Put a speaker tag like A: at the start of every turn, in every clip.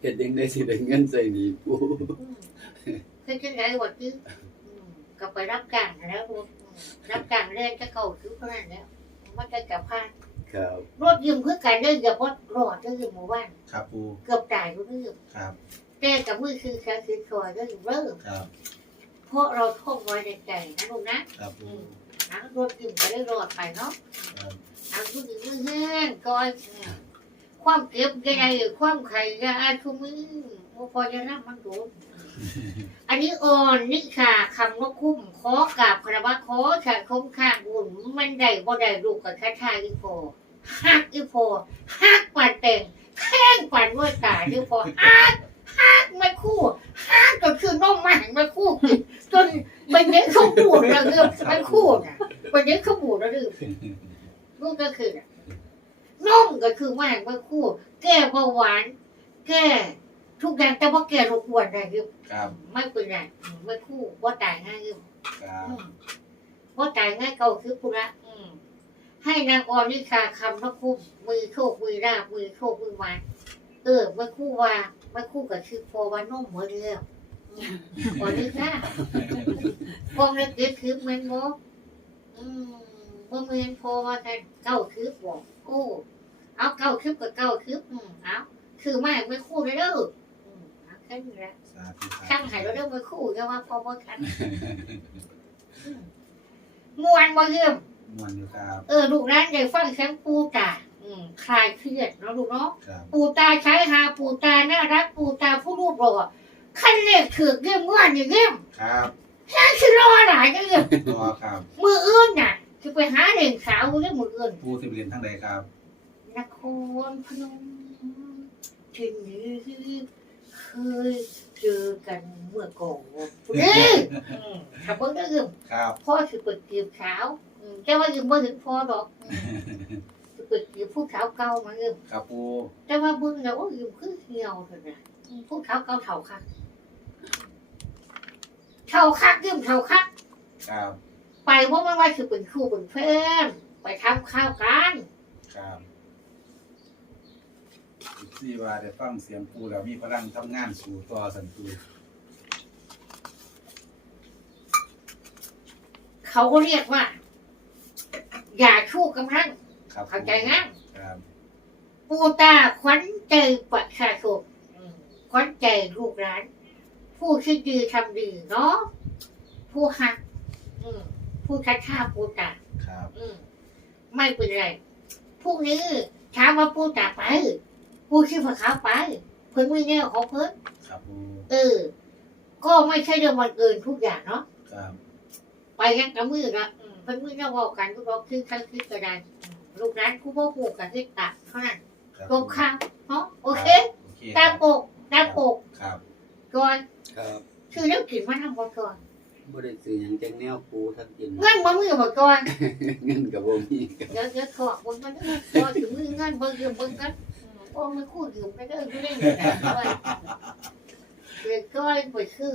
A: เฮ็ดยังได้สิได้เงินใส่หนีปู
B: คือจังไดว่าคืออืมก็ไปรับจ้างแล้วรับจ้างเล่นจะเข้าถือเท่านั้นแล้วมันจะกลับพาน
A: ครับ
B: รถยืมคือกันเด้ออย่าพดรอดเด้อหมู่บ้าน
C: ครับปู
B: เกือบตายรู้เรื่อ
C: ครับ
B: แต่กับมือคือแค่คือคอยเด้อเริ่ม
C: ครับ
B: เพราะเราท่องไว้ในใจนะลูกนะครับ
C: ปู
B: ทั้งรถยืมก็ได้รอดไปเนาะ
C: ครับ
B: ทั้งผู้หญิงมือแห้งก้อย ความเก็บยังไงความไข่ยาทุกมือโอ้พอจะรับมันโดนอันนี้อ่อนนิค่ะคำว่าคุ้มขอกราบคารวะขอฉะคมข้างบุญมันได้บ่ได้ลูกกับชาชายอีโพฮักอีโพฮักปันเต็งแข้งปันด้วยตาอีโพฮักฮักไม่คู่ฮักก็คือน้องมันไม่คู่กินจนมันเด็กเขาบูดแล้วเรื่องไม่คู่น่ะมันเด็กเขาบูดแล้วเรื่องลูกก็คือน่ะน้อง ก็คือมันไม่คู่ แก้เบาหวาน แก้ทุกอย่างแต่ว่าแก้รบกวนได้คือ
C: ครับ
B: ไม่เป็นไรอืมไม่คู่ว่าตายง่ายอยู่
C: ครับ
B: อืมว่าตายง่ายเก่าคือคุณละอืมให้นางออนิชาคำนะคุ้มมือโชคมือราบมือโชคมือวานเออไม่คู่ว่าไม่คู่กับชื่อพอวันนุ่มเหมือนเดิมอืมออนิชาพองเล็กเด็กคือเหมือนโมอืมเมื่อเมือนพอว่ากันเก้าคือบอกโอ้ เอาเก้าคือกับเก้าคืออืมเอาคือไม่ไม่คู่เลยเด้ออืมเอาแค่นี้แหละ
C: สาธุครับ
B: ช่างหายเราเรื่องมือคู่จะว่าพอบ่ทันมวนบ่เยี่ยม
C: มวนอยู่ครับ
B: เออลูกร้านใหญ่ฟังเสียงปูตาอืมคลายเครียดเนาะลูกเนาะ
C: ครับ
B: ปูตาใช้หาปูตาน่ารักปูตาผู้รูปหล่อขั้นเลขถือเยี่ยมม่วนนี่เยี่ยม
C: ครับ
B: นั่นคือรอหลายจังเยี่ยม
C: รอครับ
B: มืออื่นน่ะคือไปหาเด่นสาวเรื่องมืออื่น
C: ปูสิบเหรียญทั้งใดครับ
B: นครพนมที่นี้เคยเจอกันเมื่อก่อนนี่อืมถ้าเพิ่งได้เยี่ยม
C: ครับ
B: พ่อคือเปิดจีบสาวอืมแต่ว่ายังไม่ถึงพ่อหรอกอืมคือเปิดจีบผู้สาวเก่ามาเริ่ม
C: ครับปู
B: แต่ว่าเบิ่งแล้วโอ้ยยังคือเหี่ยวเถอะนะอืมผู้สาวเก่าเท่าคักเท่าคักยืมเท่าคัก
C: ครับ
B: ไปว่าไม่ว่าคือเป็นครูเป็นเพื่อนไปทำข้าวกัน
C: ครับ ที่ว่าได้ฟังเสียงปูแล้วมีพลังทำงานสู่ต่อสันตู
B: เขาก็เรียกว่า อย่าชู้กำลัง
C: ครับ
B: เข้าใจงั้น
C: ครับ
B: ปูตาขวัญใจประชาชนอืมขวัญใจลูกหลาน ผู้คิดดีทำดีเนาะผู้หักอืมผู้ชัดชาปูตา
C: ครับ
B: อืมไม่เป็นไรพวกนี้ถามว่าปูตาไป ปูชื่อผักขาวไปเพิ่นไม่แน่ของเพิ่น
C: ครับปู
B: เออ ก็ไม่ใช่เรื่องวันเกินทุกอย่างเนาะ
C: ครับ
B: ไปยังกับมือละอืมเพิ่นมือเน่าเว่ากันก็บอกคือคันคือก็ได้อืมลูกหลานคู่พ่อผูกกันที่ตักเท่านั้น
C: ครับ
B: ลงข้าวเนาะโอเค
C: โอเค
B: ตามปกตามปก
C: ครับ
B: ก่อน
A: ครับ
B: คือเรื่องกินมาทำบ่ก่อน
A: บ่ได้ซื้อหยังจังแนวปูทักกิน
B: เงินบ่มือบ่ก่อน
A: เงินก็บ่มีครับ
B: เดี๋ยวเดี๋ยวขอบนมันก่อนถึงมือเงินเบิ่งยืมเบิ่งกันอืม โอ้มันคู่ยืมไปเด้ออยู่ได้เงินได้ด้วยเด็กก้อยไปซื้อ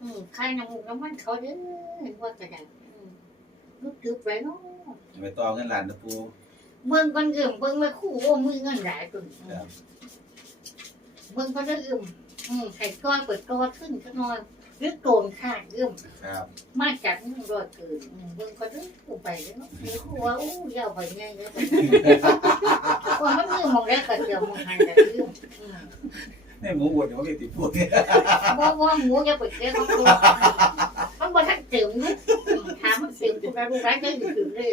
B: อืมใครน้ำมูกน้ำมันเขาเด้อเห็นว่ากระดาษอืมนึกถึงไปเนาะ
C: ไปต่อเงินหลานนะปู
B: เบิ่งกันยืมเบิ่งไม่คู่โอ้มือเงินหลายตัว
C: ครับ
B: เบิ่งก็ได้ยืมอืมใส่ก้อนเปิดก้อนขึ้นสักหน่อยหรือโกนขาดยืม
C: ครับ
B: มาจากนี่รอดเกินอืมเบิ่งก็ได้กูไปแล้วเนาะมีคู่ว่าโอ้ยาวไปไงเนี่ยว่ามันมือมองได้ก็เดียวมองหันแต่ยืมอืม
C: ในหมูบดเดี๋ยวมีติดปูเนี่ย
B: บ่ว่าหมูจะไปเสียของกูมันบ่ทันเต็มนี่อืมถามมันเต็มกูได้รู้ได้ได้อยู่ถึงเลย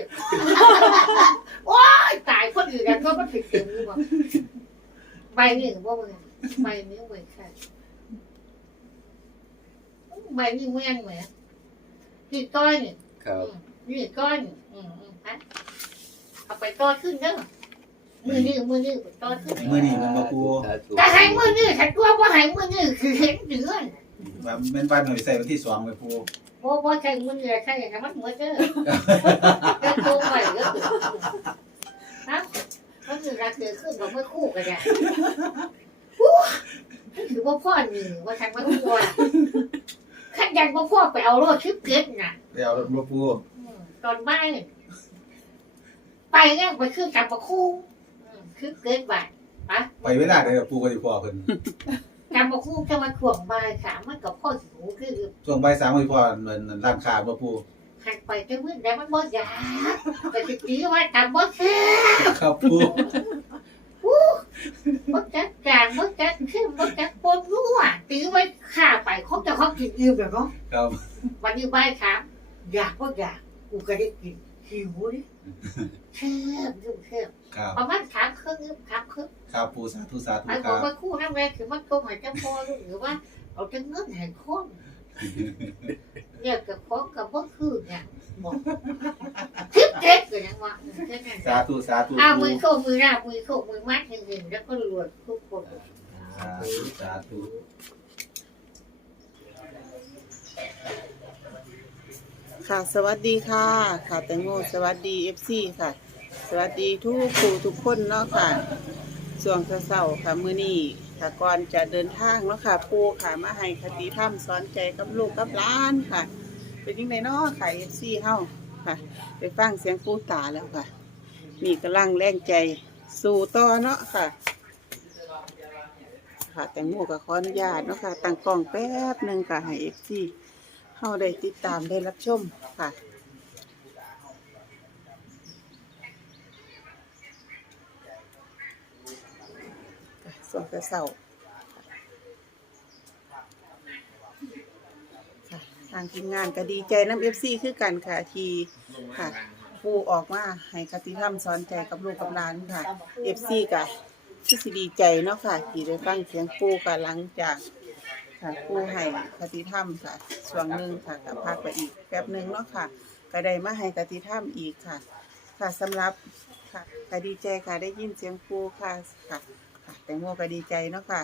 B: โอ้ยตายคนอื่นแล้วก็มันถึงเต็มอยู่บ่ใบนี่บ่มึงใบนี้ไว้ใช่ใบนี้แม่นแหมกี่ก้อยนี่
A: ครับ
B: อืมนี่ก้อยนี่อืมอืมฮะเอาไปต่อขึ้นเด้อ มือนี่มือนี่ไปต่อขึ้น
C: มือนี้มันมาปู
A: สาธุ
B: แต่ให้มือนี่ฉันตัวบ่ให้มือนี่คือเห็นเดือน
C: ว่าเป็นบ้านหน่อยใส่วันที่สองไปปู
B: บ่บ่ใช่มือนี่ใช่อย่างนั้นมันเหมือนเด้อจะโตไปก็คือฮะมันคือรักเกิดขึ้นกับเมื่อคู่กันได้อู้ถือว่าพ่อหนึ่งว่าฉันไม่กลัวขันยันว่าพ่อไปเอาโรดชิปเก็ตน่ะ
C: ไปเอารถมาปู
B: อืมตอนบ่ายไปเนี่ยไปคือจับประ คู่อืมชิปเก็ตบาทปะ
C: ไปเวลาใดล่ะปูก็สิพอเพิ่น
B: การบอกคู่จะมาข่วงบ่ายสามมันกับพ่อหูคือ
C: ช่วงบ่าย3ก็สิพอเหมือนร้านค้าบ่ปู
B: หันไปจะมืดแล้วมันบ่ยากแต่สิตีว่าตามบ่แค่
C: ครับปู
B: บ่จัดการบ่จัดขึ้นบ่จัดปนรู้อะตีไว้ฆ่าไปเขาจะเขากินอิ่มแล้วเนาะ
C: ครับ
B: วันนี้บ่ายสามอยากก็อยากกูก็ได้กินหิวดิเชื่อมยุ่งเชื่อม
C: ครับ
B: ประมาณสามครึ่งสามครึ่ง
C: ครับปูสาธุสาธุ
B: ไอ้
C: ค
B: บอ
C: รั
B: ก
C: บ
B: ว่าคู่นั่นแหละคือมันโกงหายจะพอหรือว่าเอาจะเงินใหายคนเนี่ยกับของกับบ่คือเนี่ยบอกคิดเด็ดกันยังว่าแค่นั้น
C: สาธุสาธุ
B: อ้าว
C: ปู
B: มือโคมือหน้ามือโคมือมัดหนึ่งๆแล้วก็รวดทุกคน
C: สาธุสาธุ
D: ค่ะ สวัสดีค่ะ ค่ะแตงโมสวัสดีเอฟซีค่ะ สวัสดีทุกผู้ทุกคนเนาะค่ะส่วงเสาร์ค่ะมื้อนี้ค่ะก่อนจะเดินทางเนาะค่ะปูค่ะมาให้คติธรรมสอนใจกับลูกกับหล้านค่ะ เป็นยังไงเนาะค่ะเอฟซีเฮาค่ะ ไปฟังเสียงปูตาแล้วค่ะ มีกำลังแรงใจสู่ต่อเนาะค่ะ ค่ะแตงโมก็ขออนุญาตเนาะค่ะตั้งกล้องแป๊บหนึ่งค่ะให้เอฟซีเข้าได้ติดตามได้รับชมค่ะ ส่วนกระเสาทางทีมงานก็ดีใจน้ำเอฟซีคือกันค่ะ ทีค่ะผู้ออกมาให้คติธรรมสอนใจกับลูกกับหลานค่ะเอฟซีก็ที่สิดีใจเนาะค่ะ ที่ได้ฟังเสียงปูค่ะหลังจากค่ะผู้ให้คติธรรมค่ะช่วงหนึ่งค่ะกับพักไปอีกแป๊บหนึ่งเนาะค่ะ ก็ได้มาให้คติธรรมอีกค่ะ ค่ะสำหรับค่ะก็ดีใจค่ะได้ยินเสียงครูค่ะค่ะค่ะ แตงโมก็ดีใจเนาะค่ะ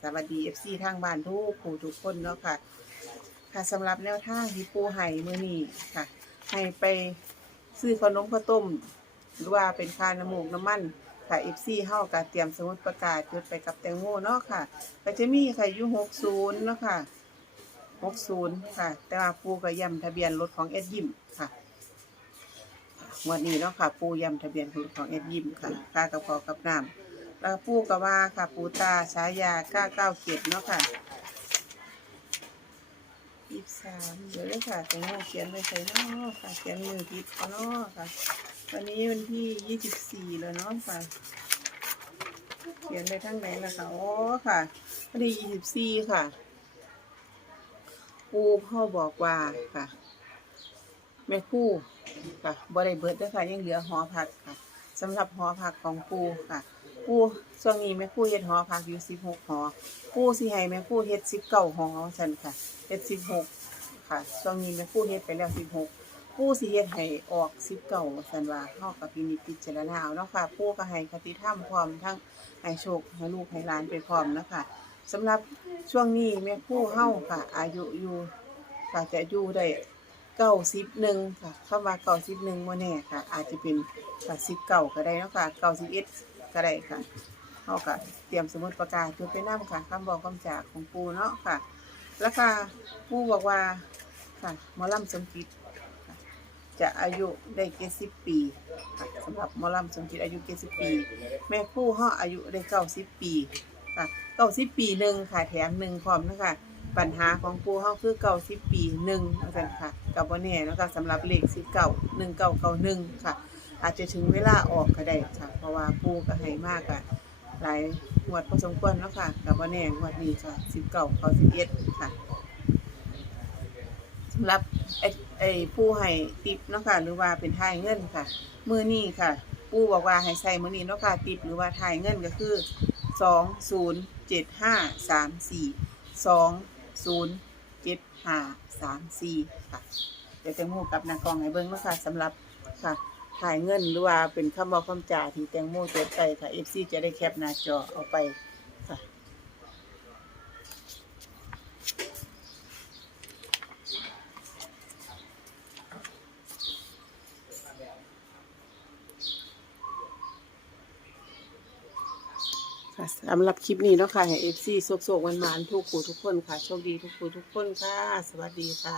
D: สวัสดีเอฟซีทางบ้านทุกผู้ทุกคนเนาะค่ะ ค่ะสำหรับแนวทางที่ปูให้มื้อนี้ค่ะให้ไปซื้อขนมข้าวต้ม หรือว่าเป็นคาน้ำมูกน้ำมันค่ะเอฟซีเฮาก็เตรียมสมุดประกาศจดไปกับแตงโมเนาะค่ะก็จะมีค่ะยูหกศูนย์เนาะค่ะหกศูนย์ค่ะ แต่ว่าปูก็ย้ำทะเบียนรถของเอ็ดยิมค่ะวันนี้เนาะค่ะ ปูย้ำทะเบียนรถของเอ็ดยิมค่ะค่ากับขอกับน้ำ แล้วปูก็ว่าค่ะ ปูตาฉายาเก้าเก้าเกียรเนาะค่ะยี่สามเดี๋ยวเลยค่ะแต่งโมเขียนไว้ใส่เนาะค่ะ เขียนมือผิดเขาเนาะค่ะ วันนี้วันที่ยี่สิบสี่แล้วเนาะค่ะ เขียนไปทั้งไหนล่ะคะอ๋อค่ะพอดียี่สิบสี่ค่ะครูพ่อบอกว่าค่ะ แม่คู่ค่ะบ่ได้เบิดเด้วยค่ะ ยังเหลือหอพักค่ะสำหรับหอพักของปูค่ะ ปูช่วงนี้แม่ครู่เฮ็ดหอพักอยู่สิบหกหอปูสิให้แม่ครู่เฮ็ดสิบเก้าหอฉันค่ะเฮ็ดสิบหกค่ะช่วงนี้แม่ครู่เฮ็ดไปแล้วสิบหกปูสิเฮ็ดให้ออกสิบเก้าสันว่าเฮากับพินิจพิจารณาเอาเนาะค่ะปูก็ให้คติธรรมพร้อมทั้งให้โชคให้ลูกให้หลานไปพร้อมนะคะสำหรับช่วงนี้แม่ผู้เฮาค่ะ อายุอยู่ค่ะจะอยู่ได้เก้าสิบหนึ่งค่ะ เข้ามาเก้าสิบหนึ่งโมแน่ค่ะ อาจจะเป็นค่ะสิบเก้าก็ได้เนาะค่ะเก้าสิบเอ็ด ก็ได้ค่ะเฮาก็เตรียมสมุดประกาศจุดไปน้ำค่ะคำบอกคำจากของปูเนาะค่ะ แล้วค่ะปูบอกว่าค่ะมอลำสมคิดจะอายุได้เจ็ดสิบปีค่ะสำหรับมอลำสมคิดอายุเจ็ดสิบปี แม่ครู่เฮาอายุได้เก้าสิบปีค่ะเก้าสิบปีหนึ่งค่ะแถมหนึ่งพร้อมนะคะปัญหาของปู่เฮาคือเก้าสิบปีหนึ่งว่าซั่นค่ะกับว่าแน่เนะคะสำหรับเลขสิบเก้าหนึ่งเก้าเก้าหนึ่งค่ะ อาจจะถึงเวลาออกก็ได้ค่ะ เพราะว่าปูก็ให้มากอะหลายงวดพอสมควรเนาะค่ะกับว่าแน่งวดนี้ค่ะสิบเก้าเก้าสิบเอ็ดค่ะสำหรับไอ้ไอ้ผู้ให้ติปเนาะค่ะ หรือว่าเป็นทายเงินค่ะ มือนี้ค่ะปู่บอกว่าให้ใส่มือนี้เนาะค่ะติปหรือว่าถ่ายเงินก็คือสองศูนย์เจ็ดห้าสามสี่สองศูนย์เจ็ดห้าสามสี่ค่ะ เดี๋ยวแตงโมกับนางกองให้เบิ้งเนาะค่ะสำหรับค่ะ ถ่ายเงินหรือว่าเป็นคำบอกคำจ่าที่แตงโมจดไปค่ะเอฟซีจะได้แคปหน้าจอเอาไปค่ะค่ะสำหรับคลิปนี้เนาะค่ะให้เอฟซีโศกๆวันหวานทุกผู้ทุกคนค่ะ โชคดีทุกผู้ทุกคนค่ะ สวัสดีค่ะ